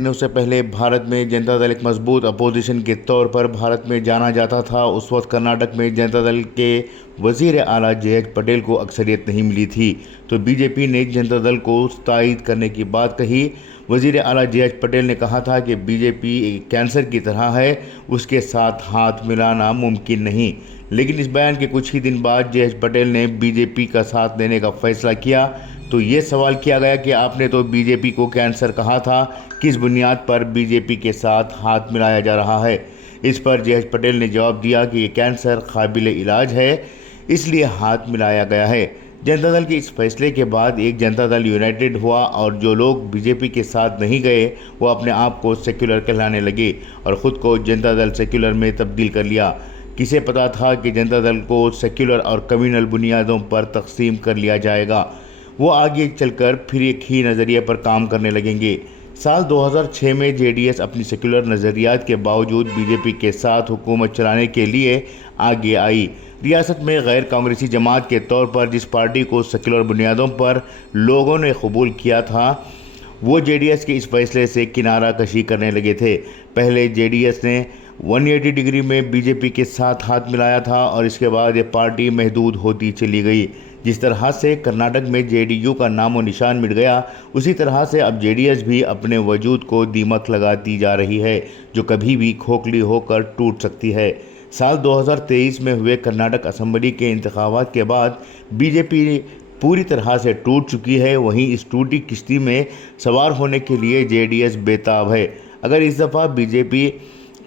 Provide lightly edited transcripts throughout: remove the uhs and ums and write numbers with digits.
دنوں سے پہلے بھارت میں جنتا دل ایک مضبوط اپوزیشن کے طور پر بھارت میں جانا جاتا تھا۔ اس وقت کرناٹک میں جنتا دل کے وزیر اعلیٰ جے ایچ پٹیل کو اکثریت نہیں ملی تھی، تو بی جے پی نے جنتا دل کو تائید کرنے کی بات کہی۔ وزیر اعلیٰ جے ایچ پٹیل نے کہا تھا کہ بی جے پی ایک کینسر کی طرح ہے، اس کے ساتھ ہاتھ ملانا ممکن نہیں۔ لیکن اس بیان کے کچھ ہی دن بعد جے ایچ پٹیل نے بی جے پی کا ساتھ دینے کا فیصلہ کیا، تو یہ سوال کیا گیا کہ آپ نے تو بی جے پی کو کینسر کہا تھا، کس بنیاد پر بی جے پی کے ساتھ ہاتھ ملایا جا رہا ہے؟ اس پر جے ایچ پٹیل نے جواب دیا کہ یہ کینسر قابل علاج ہے، اس لیے ہاتھ ملایا گیا ہے۔ جنتا دل کے اس فیصلے کے بعد ایک جنتا دل یونائٹڈ ہوا اور جو لوگ بی جے پی کے ساتھ نہیں گئے وہ اپنے آپ کو سیکولر کہلانے لگے اور خود کو جنتا دل سیکولر میں تبدیل کر لیا۔ کسے پتا تھا کہ جنتا دل کو سیکولر اور کمیونل بنیادوں پر تقسیم کر لیا جائے گا؟ وہ آگے چل کر پھر ایک ہی نظریے پر کام کرنے لگیں گے۔ سال 2006 میں جے ڈی ایس اپنی سیکولر نظریات کے باوجود بی جے پی کے ساتھ حکومت چلانے کے لیے آگے آئی۔ ریاست میں غیر کانگریسی جماعت کے طور پر جس پارٹی کو سیکولر بنیادوں پر لوگوں نے قبول کیا تھا، وہ جے ڈی ایس کے اس فیصلے سے کنارہ کشی کرنے لگے تھے۔ پہلے جے ڈی ایس نے 180 ڈگری میں بی جے پی کے ساتھ ہاتھ ملایا تھا اور اس کے بعد یہ پارٹی محدود ہوتی چلی گئی۔ جس طرح سے کرناٹک میں جے ڈی یو کا نام و نشان مٹ گیا، اسی طرح سے اب جے ڈی ایس بھی اپنے وجود کو دیمک لگاتی جا رہی ہے، جو کبھی بھی کھوکھلی ہو کر ٹوٹ سکتی ہے۔ سال 2023 میں ہوئے کرناٹک اسمبلی کے انتخابات کے بعد بی جے پی پوری طرح سے ٹوٹ چکی ہے، وہیں اس ٹوٹی کشتی میں سوار ہونے کے لیے جے ڈی ایس بے تاب ہے۔ اگر اس دفعہ be J P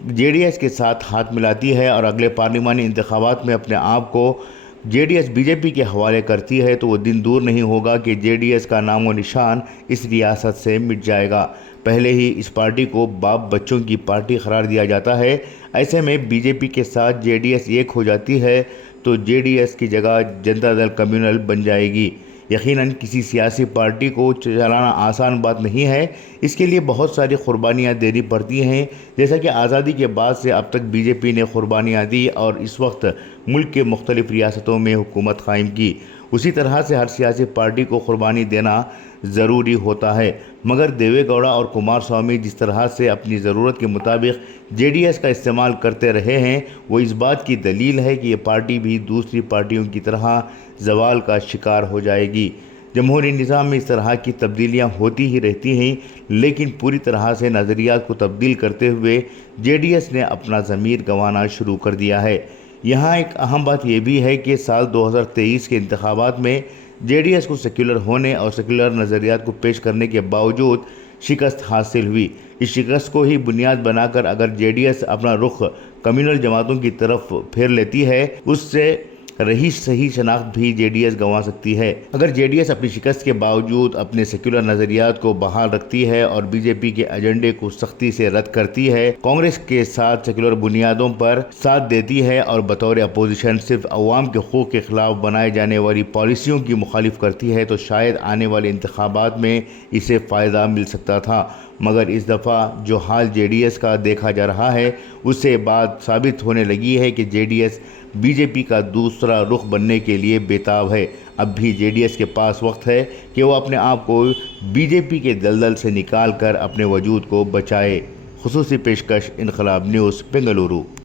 J D S کے ساتھ ہاتھ ملاتی ہے اور اگلے پارلیمانی انتخابات میں اپنے آپ کو J D S B J P کے حوالے کرتی ہے تو وہ دن دور نہیں ہوگا کہ جے ڈی ایس کا نام و نشان اس ریاست سے مٹ جائے گا۔ پہلے ہی اس پارٹی کو باپ بچوں کی پارٹی قرار دیا جاتا ہے، ایسے میں بی جے پی کے ساتھ جے ڈی ایس ایک ہو جاتی ہے تو جے ڈی ایس کی جگہ جنتا دل کمیونل بن جائے گی۔ یقیناً کسی سیاسی پارٹی کو چلانا آسان بات نہیں ہے، اس کے لیے بہت ساری قربانیاں دینی پڑتی ہیں، جیسا کہ آزادی کے بعد سے اب تک بی جے پی نے قربانیاں دی اور اس وقت ملک کے مختلف ریاستوں میں حکومت قائم کی۔ اسی طرح سے ہر سیاسی پارٹی کو قربانی دینا ضروری ہوتا ہے، مگر دیوے گوڑا اور کمار سوامی جس طرح سے اپنی ضرورت کے مطابق جے ڈی ایس کا استعمال کرتے رہے ہیں، وہ اس بات کی دلیل ہے کہ یہ پارٹی بھی دوسری پارٹیوں کی طرح زوال کا شکار ہو جائے گی۔ جمہوری نظام میں اس طرح کی تبدیلیاں ہوتی ہی رہتی ہیں، لیکن پوری طرح سے نظریات کو تبدیل کرتے ہوئے جے ڈی ایس نے اپنا ضمیر گنوانا شروع کر دیا ہے۔ یہاں ایک اہم بات یہ بھی ہے کہ سال 2023 کے انتخابات میں جے ڈی ایس کو سیکولر ہونے اور سیکولر نظریات کو پیش کرنے کے باوجود شکست حاصل ہوئی۔ اس شکست کو ہی بنیاد بنا کر اگر جے ڈی ایس اپنا رخ کمیونل جماعتوں کی طرف پھیر لیتی ہے، اس سے رہی صحیح شناخت بھی جے ڈی ایس گنوا سکتی ہے۔ اگر جے ڈی ایس اپنی شکست کے باوجود اپنے سیکولر نظریات کو بحال رکھتی ہے اور بی جے پی کے ایجنڈے کو سختی سے رد کرتی ہے، کانگریس کے ساتھ سیکولر بنیادوں پر ساتھ دیتی ہے اور بطور اپوزیشن صرف عوام کے حقوق کے خلاف بنائے جانے والی پالیسیوں کی مخالف کرتی ہے، تو شاید آنے والے انتخابات میں اسے فائدہ مل سکتا تھا۔ مگر اس دفعہ جو حال جے ڈی ایس کا دیکھا جا رہا ہے، اس سے بات ثابت ہونے لگی ہے کہ J D S B J P کا دوسرا رخ بننے کے لیے بے تاب ہے۔ اب بھی جے ڈی ایس کے پاس وقت ہے کہ وہ اپنے آپ کو بی جے پی کے دلدل سے نکال کر اپنے وجود کو بچائے۔ خصوصی پیشکش انقلاب نیوز، بنگلورو۔